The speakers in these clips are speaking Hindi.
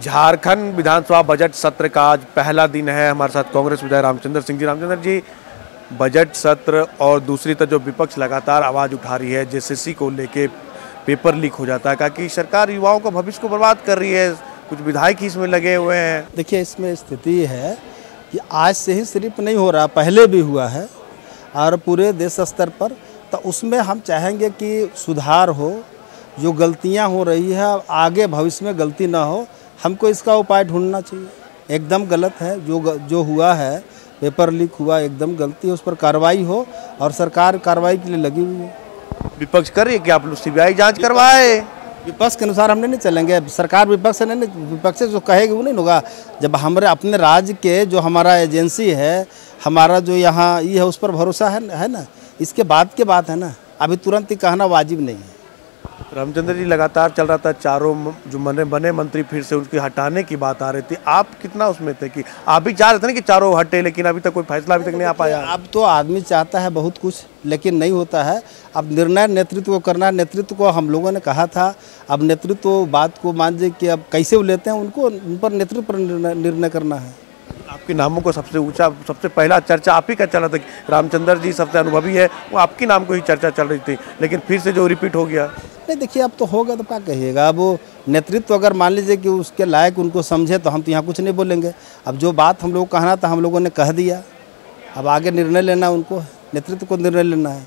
झारखंड विधानसभा बजट सत्र का आज पहला दिन है। हमारे साथ कांग्रेस विधायक रामचंद्र सिंह जी। रामचंद्र जी, बजट सत्र और दूसरी तरफ जो विपक्ष लगातार आवाज़ उठा रही है जेएसएससी को लेके, पेपर लीक हो जाता है, कहा कि सरकार युवाओं का भविष्य को बर्बाद कर रही है, कुछ विधायक ही इसमें लगे हुए हैं। देखिए, इसमें स्थिति है कि आज से ही सिर्फ नहीं हो रहा, पहले भी हुआ है और पूरे देश स्तर पर। तो उसमें हम चाहेंगे कि सुधार हो, जो गलतियां हो रही है आगे भविष्य में गलती ना हो, हमको इसका उपाय ढूंढना चाहिए। एकदम गलत है जो हुआ है, पेपर लीक हुआ, एकदम गलती है, उस पर कार्रवाई हो और सरकार कार्रवाई के लिए लगी हुई है। विपक्ष कर रही है कि आप लोग सीबीआई जांच करवाए। विपक्ष के अनुसार हमने नहीं चलेंगे, सरकार विपक्ष से नहीं, विपक्ष से जो कहेगी वो नहीं होगा। जब हमारे अपने राज्य के जो हमारा एजेंसी है, हमारा जो यहाँ ये है, उस पर भरोसा है ना, इसके बाद के बात है ना, अभी तुरंत ही कहना वाजिब नहीं है। रामचंद्र जी, लगातार चल रहा था चारों जो बने मंत्री फिर से उसकी हटाने की बात आ रही थी, आप कितना उसमें थे कि आप भी चाह रहे थे ना कि चारों हटे, लेकिन अभी तक कोई फैसला अभी तक नहीं आ पाया। अब तो आदमी चाहता है बहुत कुछ, लेकिन नहीं होता है। अब निर्णय नेतृत्व को करना है, नेतृत्व को हम लोगों ने कहा था, अब नेतृत्व बात को मान जाए कि अब कैसे वो लेते हैं, उनको उन पर नेतृत्व पर निर्णय करना है। आपके नामों को सबसे ऊंचा, सबसे पहला चर्चा आप ही का चला था कि रामचंद्र जी सबसे अनुभवी है, वो आपके नाम को ही चर्चा चल रही थी, लेकिन फिर से जो रिपीट हो गया। नहीं, देखिए, अब तो होगा तो क्या कहिएगा। अब वो नेतृत्व अगर मान लीजिए कि उसके लायक उनको समझे तो हम तो यहाँ कुछ नहीं बोलेंगे। अब जो बात हम लोग कहना था हम लोगों ने कह दिया, अब आगे निर्णय लेना उनको, नेतृत्व को निर्णय लेना है।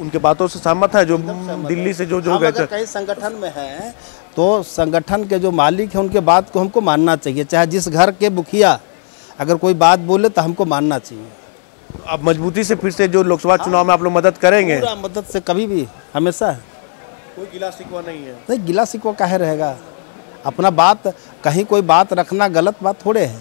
उनके बातों से सहमत है जो दिल्ली से जो गए थे? कई संगठन में है तो संगठन के जो मालिक हैं उनके बात को हमको मानना चाहिए। चाहे जिस घर के मुखिया अगर कोई बात बोले तो हमको मानना चाहिए। अब मजबूती से फिर से जो लोकसभा चुनाव में आप लोग मदद करेंगे? पूरा मदद से, कभी भी, हमेशा। कोई गिला शिकवा नहीं है? नहीं, गिला शिकवा काहे रहेगा। अपना बात, कहीं कोई बात रखना गलत बात थोड़े है,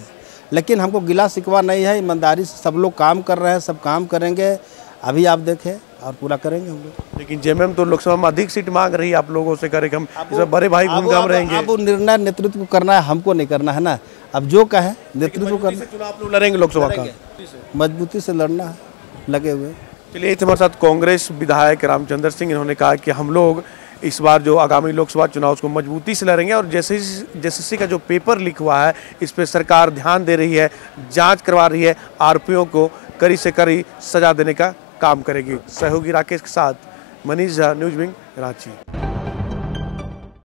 लेकिन हमको गिला शिकवा नहीं है। ईमानदारी से सब लोग काम कर रहे हैं, सब काम करेंगे, अभी आप देखें, और पूरा करेंगे हम लोग। लेकिन जेएमएम तो लोकसभा में अधिक सीट मांग रही है, आप लोगों से करें कि हम इसमें बड़े भाई भूमिका में रहेंगे। अब निर्णय नेतृत्व को करना है, हमको नहीं करना है ना। अब जो कहे नेतृत्व करना। चुनाव आप लोग लड़ेंगे लोकसभा का? मजबूती से लड़ना है, लगे हुए। चलिए, इस हमारे साथ कांग्रेस विधायक रामचंद्र सिंह, इन्होंने कहा कि हम लोग इस बार जो आगामी लोकसभा चुनाव उसको मजबूती से लड़ेंगे और जेएसएससी का जो पेपर लीक हुआ है इस पर सरकार ध्यान दे रही है, जांच करवा रही है, आरोपियों को कड़ी से कड़ी सजा देने का काम करेगी। सहयोगी राकेश के साथ मनीष झा, न्यूज़ विंग, रांची।